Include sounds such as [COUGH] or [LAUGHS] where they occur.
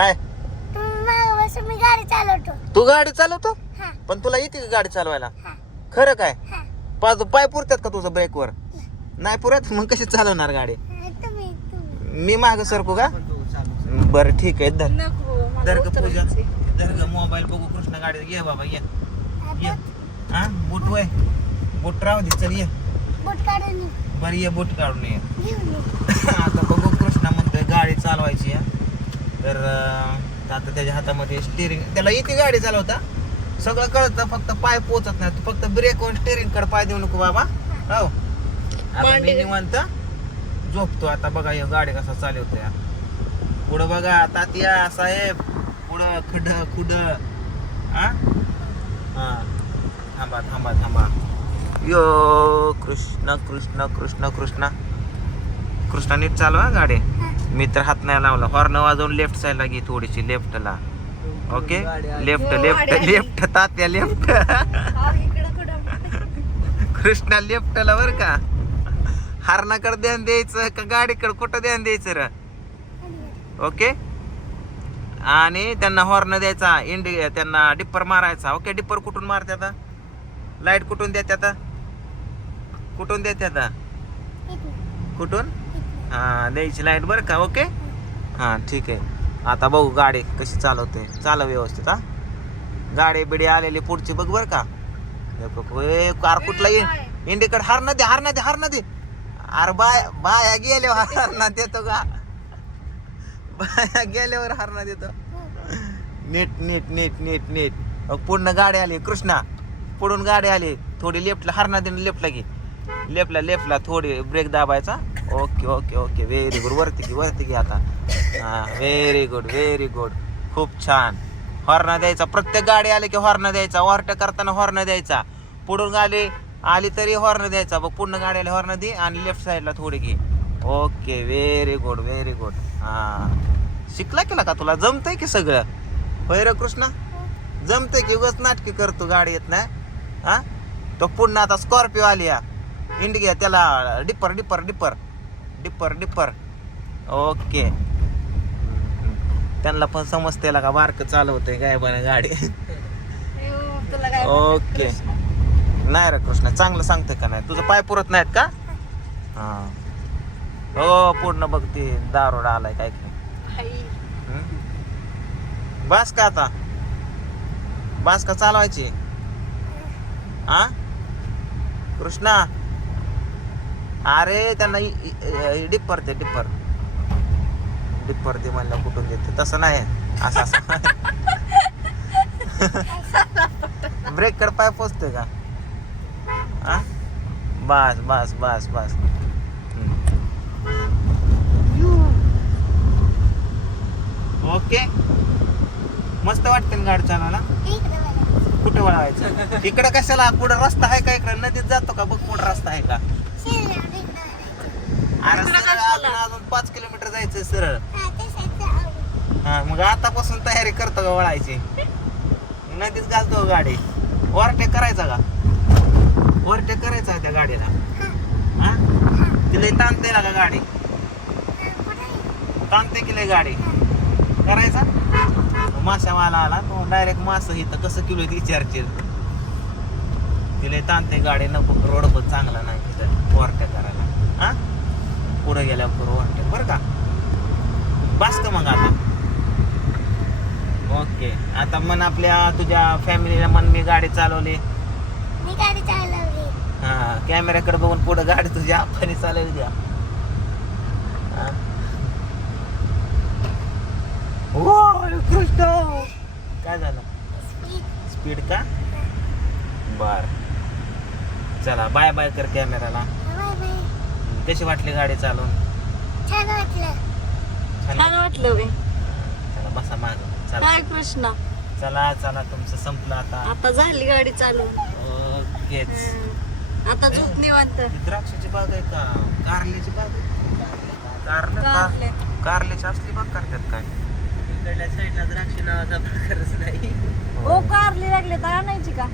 काय? तुम्ही मागं बसून मी गाडी चालवतो. तू गाडी चालवतो? हा. पण तुला येते का गाडी चालवायला? हा. खरं काय? हा. पाच पाय पुरतात का तुझं ब्रेकवर? नाही. पुरत? मग कशी चालवणार गाडी? तुम्ही तुम्ही. मी माग सरकू का? बरं ठीक आहे धर. नको मला धर ग पूजा उतरायचंय. धर ग मोबाईल बघू कृष्ण गाडीत ये बाबा ये. ये. हा, बूट वय. बूट राहू दे चल ये. बोट काढून. बरं ये बूट काढून ये. घेऊन ये. आता बघू कृष्णा म्हणतोय गाडी चालवायची आहे तर आता त्याच्या हातामध्ये स्टिअरिंग त्याला येते गाडी चालवता. सगळं कळतं फक्त पाय पोचत नाही फक्त ब्रेक वर स्टिअरिंगकडे पाय देऊ नको बाबा. हो. आता मी निवांत झोपतो आता. बघा हे गाडी कसा चालवतोय. पुढं बघा तात्या साहेब पुढं खड खुड. हा हा. थांबा थांबा थांबा. यो कृष्ण कृष्ण कृष्ण कृष्ण. कृष्णा नीट चालवा गाडी. मी तर हात नाही लावला. हॉर्न वाजवून लेफ्ट साईडला घे थोडीशी लेफ्टला ओके लेफ्ट हो, लेफ्ट. लेफ्ट तात्या लेफ्ट हा, कृष्णा लेफ्टला बर का? हरणाकडे ध्यान द्यायचं का गाडीकडे? कुठं ध्यान द्यायचं र? ओके आणि त्यांना हॉर्न द्यायचा. इंडि त्यांना डिप्पर मारायचा. ओके डिप्पर कुठून मारते आता? लाइट कुठून देते आता? कुठून देते आता? कुठून. हा द्यायची लाइट बरं का ओके? हा ठीक आहे. आता बघू गाडी कशी चालवते. चालव व्यवस्थित हा. गाडी बिडी आलेली पुढची बघ बरं का. बघ, ए, कार कुठला येईल इंडिकड हार ना दे हार ना दे हार ना दे. अरे बाय बाया गेल्यावर हार ना देतो का? बाया गेल्यावर हार ना देतो. नीट नीट नीट नीट नीट. पुढनं गाडी आली कृष्णा. पुढून गाडी आली थोडी लेफ्टला हरणा देणं लेफ्टला घे. लेफ्टला लेफ्टला थोडी brake दाबायचा. Okay okay okay very good वरती की वरती की आता. हां व्हेरी गुड व्हेरी गुड खूप छान. हॉर्न द्यायचा. प्रत्येक गाडी आली की हॉर्न द्यायचा. ओव्हरटेक करताना हॉर्न द्यायचा. पुढून गाडी आली तरी हॉर्न द्यायचा. बघ पूर्ण गाडी आली हॉर्न दे आणि लेफ्ट साईडला थोडी घे. Okay very good very good हां. शिकला केला का तुला? जमतंय की सगळं? होय रे कृष्णा? जमतंय की उगाच नाटकी करतो गाडी येत नाही? हां? तो पुन्हा आता स्कॉर्पिओ आली या. इंडिया त्याला. Dipper dipper dipper dipper dipper. Okay. त्यांना पण समजते का बारक चालवतंय काय बरं गाडी? ओके. नाही रे कृष्णा चांगलं सांगते का नाही? तुझं पाय पुरत नाहीत का? हा. हो पूर्ण बघ ते दारोड आलाय काय काय भाई बास का आता? बास का चालवायची? हा? कृष्णा? अरे त्यांना डिप्पर ते डिप्पर डिप्पर दे म्हणलं कुठून घेते? तसं नाही. असं असं. [LAUGHS] ब्रेक कड पाय पोचतोय का? आ? बस बस बस बस. ओके. मस्त वाटते ना गाडी चालवायला कुठे वळवायचं इकडं कशाला? कुठं रस्ता आहे का इकडं? नदीत जातो का? बघ पुढं रस्ता आहे का? अरे सरळ? आपण अजून पाच किलोमीटर जायचं सरळ. हा. हा मग आतापासून तयारी करतो का वळायची. नदीत घालतो गाडी. ओव्हरटेक करायचा का? ओव्हरटेक करायचा त्या गाडीला. हा. तिला ताणते ना का गाडी? ताणते की लय गाडी. करायचा? माशावाला आला तो डायरेक्ट मास इथं कसं किलो विचारचे तिला ताणते गाडी नको रोड पण चांगला नाही तिथं. ओव्हरटेक करायला. हा? पुढे गेल्यावर ओव्हरटेक बरं का? बस का मग आता? ओके. आता मन आपल्या तुझ्या फॅमिलीला मन मी गाडी चालवली. मी गाडी चालवली. हा कॅमेऱ्याकडे बघून पुढे गाडी तुझ्या आपाने चालवली द्या. हा. ओ, कृष्ण काय झालं? स्पीड का? बर. चला बाय बाय कर कॅमेराला बाय कशी वाटली गाडी चालवून? छान वाटलं. छान छान वाटलं बे चला बसा माग. चला. काय कृष्णा चला चला तुमचं संपलं आता. आता झाली गाडी चालू ओकेच. आता झोप निवांत. द्राक्षाची बाग आहे का? कारल्याची बाग आहे? कारलं का? कारले. कारल्याची असली बाग करतात काय? इकडल्या साईडला द्राक्ष नावाचा प्रकारच नाही. ओ कारली लागले तर आणायची का?